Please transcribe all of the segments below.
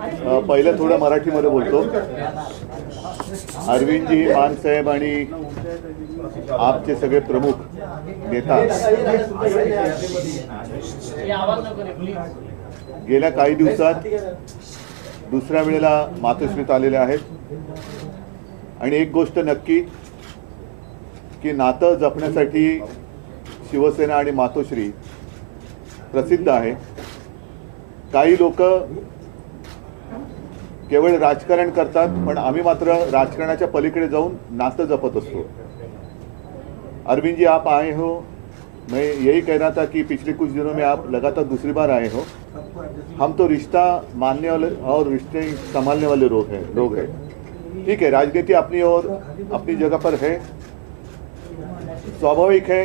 पहिलं थोडं मराठीमध्ये बोलतो. अरविंदजी, मानसाहेब आणि आपचे सगळे प्रमुख नेता गेल्या काही दिवसात दुसऱ्या वेळेला मातोश्रीत आलेले आहेत. आणि एक गोष्ट नक्की की नातं जपण्यासाठी शिवसेना आणि मातोश्री प्रसिद्ध आहे. काही लोक केवळ राजकारण करतात, पण आम्ही मात्र राजकारणाच्या पलीकडे जाऊन नातं जपत असतो. अरविंद जी, आप आए हो, मैं यही कह रहा था कि पिछले कुछ दिनों में आप लगातार दूसरी बार आए हो. हम तो रिश्ता मानने वाले और रिश्ते संभालने वाले लोग हैं. ठीक है, राजनीति अपनी और अपनी जगह पर है. स्वाभाविक है,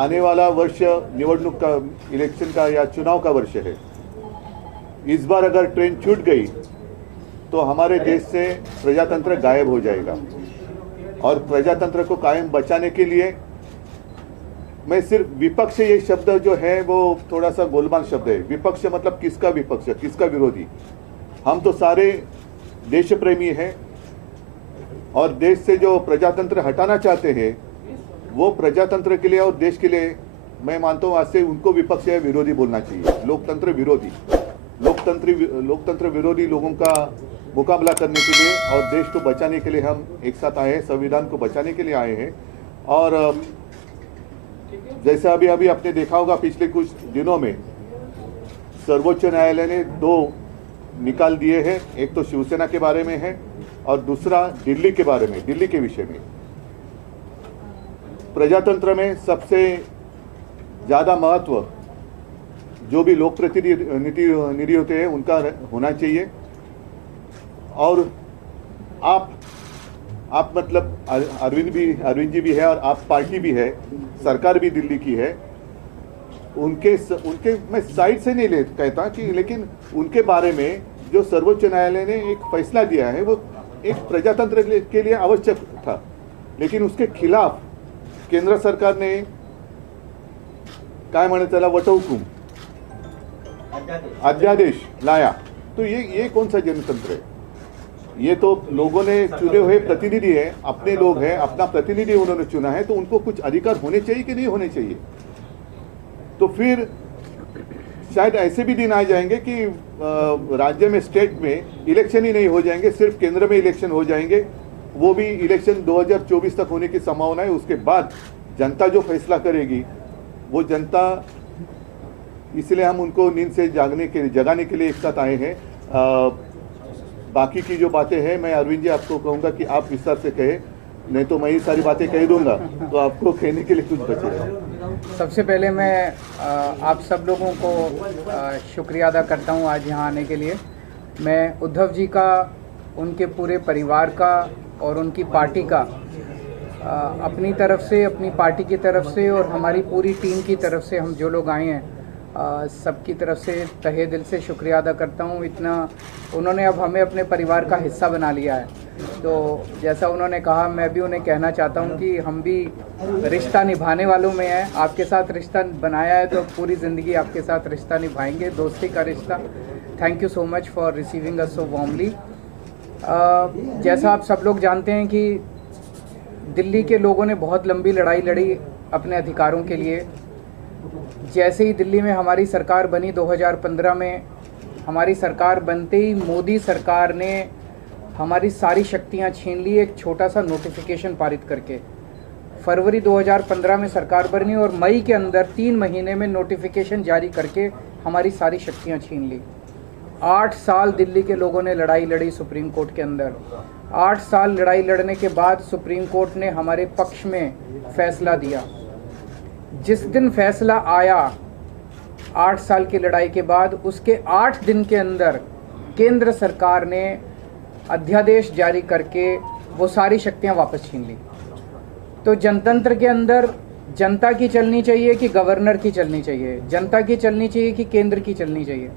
आने वाला वर्ष निवडणूक का, इलेक्शन का या चुनाव का वर्ष है. इस बार अगर ट्रेन छूट गई तो हमारे देश से प्रजातंत्र गायब हो जाएगा. और प्रजातंत्र को कायम बचाने के लिए मैं सिर्फ विपक्ष, ये शब्द जो है वो थोड़ा सा गोलमाल शब्द है. विपक्ष मतलब किसका विपक्ष, किसका विरोधी? हम तो सारे देश प्रेमी हैं और देश से जो प्रजातंत्र हटाना चाहते हैं वो प्रजातंत्र के लिए और देश के लिए मैं मानता हूँ आज से उनको विपक्ष या विरोधी बोलना चाहिए. लोकतंत्र विरोधी, लोकतंत्र विरोधी लोगों का मुकाबला करने के लिए और देश को बचाने के लिए हम एक साथ आए हैं. संविधान को बचाने के लिए आए हैं. और जैसा अभी आपने देखा होगा, पिछले कुछ दिनों में सर्वोच्च न्यायालय ने 2 निकाल दिए हैं. एक तो शिवसेना के बारे में है और दूसरा दिल्ली के बारे में, दिल्ली के विषय में. प्रजातंत्र में सबसे ज़्यादा महत्व जो भी लोक प्रतिनिधि होते हैं उनका होना चाहिए. और आप मतलब अरविंद जी भी है और आप पार्टी भी है, सरकार भी दिल्ली की है. उनके मैं साइड से नहीं कहता कि, लेकिन उनके बारे में जो सर्वोच्च न्यायालय ने एक फैसला दिया है वो एक प्रजातंत्र के लिए आवश्यक था. लेकिन उसके खिलाफ केंद्र सरकार ने काय म्हणे त्याला वटहुकूम, अध्यादेश लाया. तो ये कौन सा जनतंत्र है? ये तो लोगों ने चुने हुए प्रतिनिधि है, अपने लोग हैं, अपना प्रतिनिधि उन्होंने चुना है, तो उनको कुछ अधिकार होने चाहिए कि नहीं होने चाहिए? तो फिर शायद ऐसे भी दिन आ जाएंगे कि राज्य में, स्टेट में इलेक्शन ही नहीं हो जाएंगे, सिर्फ केंद्र में इलेक्शन हो जाएंगे. वो भी इलेक्शन 2024 तक होने की संभावना है. उसके बाद जनता जो फैसला करेगी वो जनता, इसलिए हम उनको नींद से जगाने के लिए एक साथ आए हैं. बाकी की जो बातें हैं मैं अरविंद जी आपको कहूँगा कि आप विस्तार से कहें, नहीं तो मैं ये सारी बातें कह दूंगा तो आपको कहने के लिए कुछ बचेगा. सबसे पहले मैं आप सब लोगों को शुक्रिया अदा करता हूँ आज यहाँ आने के लिए. मैं उद्धव जी का, उनके पूरे परिवार का और उनकी पार्टी का अपनी तरफ से, अपनी पार्टी की तरफ से और हमारी पूरी टीम की तरफ से, हम जो लोग आए हैं सबकी तरफ से तहे दिल से शुक्रिया अदा करता हूँ. इतना उन्होंने अब हमें अपने परिवार का हिस्सा बना लिया है. तो जैसा उन्होंने कहा, मैं भी उन्हें कहना चाहता हूँ कि हम भी रिश्ता निभाने वालों में हैं. आपके साथ रिश्ता बनाया है तो पूरी ज़िंदगी आपके साथ रिश्ता निभाएंगे, दोस्ती का रिश्ता. Thank you so much for receiving us so warmly. जैसा आप सब लोग जानते हैं कि दिल्ली के लोगों ने बहुत लंबी लड़ाई लड़ी अपने अधिकारों के लिए. जैसे ही दिल्ली में हमारी सरकार बनी 2015 में, हमारी सरकार बनते ही मोदी सरकार ने हमारी सारी शक्तियां छीन ली एक छोटा सा नोटिफिकेशन पारित करके. फरवरी 2015 में सरकार बनी और मई के अंदर 3 महीने में नोटिफिकेशन जारी करके हमारी सारी शक्तियां छीन ली. 8 साल दिल्ली के लोगों ने लड़ाई लड़ी सुप्रीम कोर्ट के अंदर. 8 साल लड़ाई लड़ने के बाद सुप्रीम कोर्ट ने हमारे पक्ष में फैसला दिया. जिस दिन फैसला आया 8 साल की लड़ाई के बाद, उसके 8 दिन के अंदर केंद्र सरकार ने अध्यादेश जारी करके वो सारी शक्तियां वापस छीन ली. तो जनतंत्र के अंदर जनता की चलनी चाहिए कि गवर्नर की चलनी चाहिए? जनता की चलनी चाहिए कि केंद्र की चलनी चाहिए?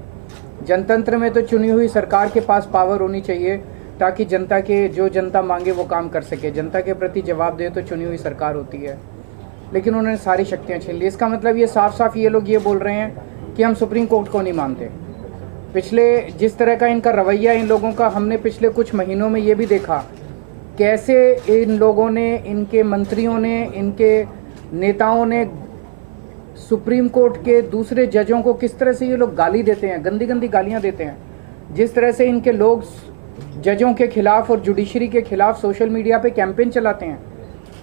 जनतंत्र में तो चुनी हुई सरकार के पास पावर होनी चाहिए ताकि जनता के, जो जनता मांगे वो काम कर सके. जनता के प्रति जवाब दे तो चुनी हुई सरकार होती है. लेकिन उन्होंने सारी शक्तियां छीन ली. इसका मतलब ये साफ साफ ये लोग ये बोल रहे हैं कि हम सुप्रीम कोर्ट को नहीं मानते. पिछले जिस तरह का इनका रवैया इन लोगों का हमने पिछले कुछ महीनों में ये भी देखा कैसे इन लोगों ने, इनके मंत्रियों ने, इनके नेताओं ने सुप्रीम कोर्ट के दूसरे जजों को किस तरह से ये लोग गाली देते हैं, गंदी गंदी गालियां देते हैं। जिस तरह से इनके लोग जजों के खिलाफ और जुडिशरी के खिलाफ सोशल मीडिया पे कैंपेन चलाते हैं।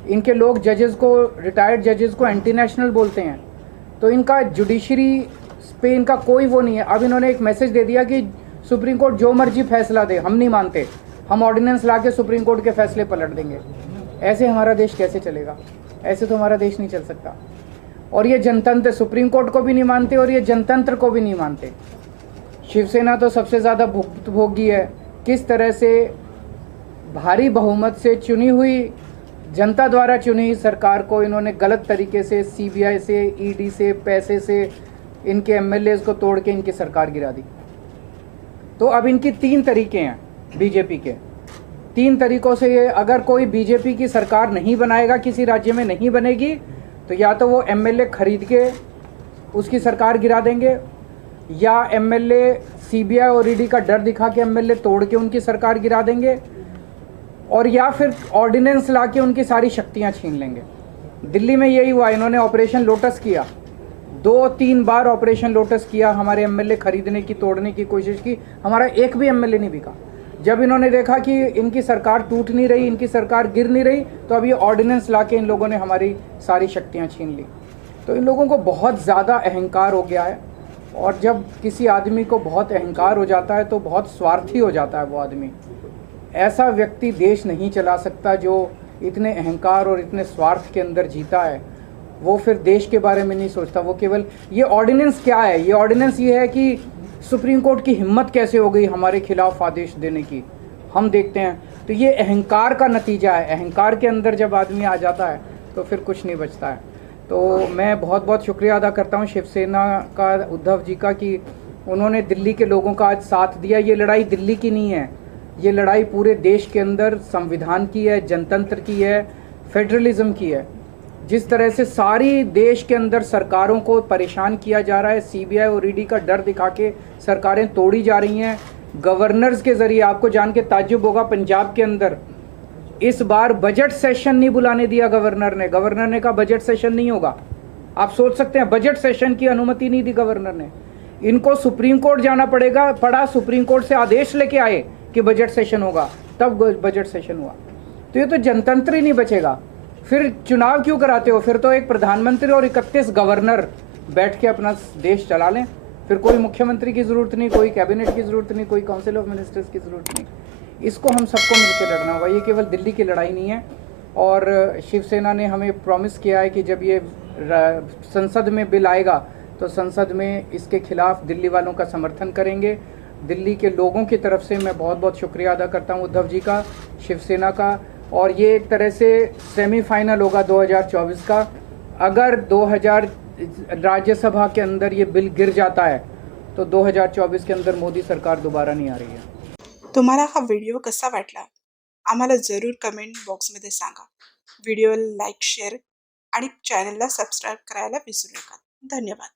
इनके लोग जजेस को, रिटायर्ड जजेस को एंटी नेशनल बोलते हैं। तो इनका जुडिशरी पे इनका कोई वो नहीं है। अब इन्होंने एक मैसेज दे दिया कि सुप्रीम कोर्ट जो मर्जी फैसला दे, हम नहीं मानते, हम ऑर्डिनेंस ला के सुप्रीम कोर्ट के फैसले पलट देंगे। ऐसे हमारा देश कैसे चलेगा? ऐसे तो हमारा देश नहीं चल सकता। और ये जनतंत्र सुप्रीम कोर्ट को भी नहीं मानते और ये जनतंत्र को भी नहीं मानते। शिवसेना तो सबसे ज़्यादा भुक्तभोगी है। किस तरह से भारी बहुमत से चुनी हुई, जनता द्वारा चुनी हुई सरकार को इन्होंने गलत तरीके से सीबीआई से, ईडी से, पैसे से इनके एमएलएज को तोड़ के इनकी सरकार गिरा दी। तो अब इनकी 3 तरीके हैं बीजेपी के। 3 तरीकों से ये, अगर कोई बीजेपी की सरकार नहीं बनाएगा, किसी राज्य में नहीं बनेगी, तो या तो वो एमएलए खरीद के उसकी सरकार गिरा देंगे, या एमएलए सीबीआई और ईडी का डर दिखा के एमएलए तोड़ के उनकी सरकार गिरा देंगे, और या फिर ऑर्डिनेंस ला के उनकी सारी शक्तियां छीन लेंगे। दिल्ली में यही हुआ। इन्होंने ऑपरेशन लोटस किया, 2-3 बार ऑपरेशन लोटस किया, हमारे एमएलए खरीदने की, तोड़ने की कोशिश की, हमारा एक भी एमएलए नहीं बिका। जब इन्होंने देखा कि इनकी सरकार टूट नहीं रही, इनकी सरकार गिर नहीं रही, तो अब ये ऑर्डिनेंस ला के इन लोगों ने हमारी सारी शक्तियाँ छीन ली। तो इन लोगों को बहुत ज़्यादा अहंकार हो गया है, और जब किसी आदमी को बहुत अहंकार हो जाता है तो बहुत स्वार्थी हो जाता है वो आदमी। ऐसा व्यक्ति देश नहीं चला सकता जो इतने अहंकार और इतने स्वार्थ के अंदर जीता है। वो फिर देश के बारे में नहीं सोचता, वो केवल ये ऑर्डिनेंस क्या है, ये ऑर्डिनेंस ये है कि सुप्रीम कोर्ट की हिम्मत कैसे हो गई हमारे खिलाफ आदेश देने की, हम देखते हैं। तो ये अहंकार का नतीजा है। अहंकार के अंदर जब आदमी आ जाता है तो फिर कुछ नहीं बचता है। तो मैं बहुत बहुत शुक्रिया अदा करता हूँ शिवसेना का, उद्धव जी का, कि उन्होंने दिल्ली के लोगों का आज साथ दिया। ये लड़ाई दिल्ली की नहीं है, ये लड़ाई पूरे देश के अंदर संविधान की है, जनतंत्र की है, फेडरलिज्म की है। जिस तरह से सारी देश के अंदर सरकारों को परेशान किया जा रहा है, सीबीआई और ईडी का डर दिखा के सरकारें तोड़ी जा रही हैं गवर्नर्स के ज़रिए। आपको जान के ताज्जुब होगा, पंजाब के अंदर इस बार बजट सेशन नहीं बुलाने दिया गवर्नर ने। गवर्नर ने कहा बजट सेशन नहीं होगा। आप सोच सकते हैं, बजट सेशन की अनुमति नहीं दी गवर्नर ने। इनको सुप्रीम कोर्ट जाना पड़ा, सुप्रीम कोर्ट से आदेश लेके आए कि बजट सेशन होगा, तब बजट सेशन हुआ। तो ये तो जनतंत्र ही नहीं बचेगा। फिर चुनाव क्यों कराते हो? फिर तो एक प्रधानमंत्री और 31 गवर्नर बैठ के अपना देश चला लें। फिर कोई मुख्यमंत्री की ज़रूरत नहीं, कोई कैबिनेट की ज़रूरत नहीं, कोई काउंसिल ऑफ मिनिस्टर्स की ज़रूरत नहीं। इसको हम सबको मिलकर लड़ना होगा। ये केवल दिल्ली की लड़ाई नहीं है। और शिवसेना ने हमें प्रॉमिस किया है कि जब ये संसद में बिल आएगा तो संसद में इसके खिलाफ दिल्ली वालों का समर्थन करेंगे। दिल्ली के लोगों की तरफ से मैं बहुत बहुत शुक्रिया अदा करता हूँ उद्धव जी का, शिवसेना का। और ये एक तरह से सेमीफाइनल होगा 2024 का। अगर 2000 राज्यसभा के अंदर ये बिल गिर जाता है तो 2024 के अंदर मोदी सरकार दोबारा नहीं आ रही है। तुम्हाला हा व्हिडिओ कसा वाटला आम्हाला जरूर कमेंट बॉक्समध्ये सांगा. व्हिडिओला लाईक, शेअर आणि चॅनलला सबस्क्राईब करायला विसरू नका. धन्यवाद.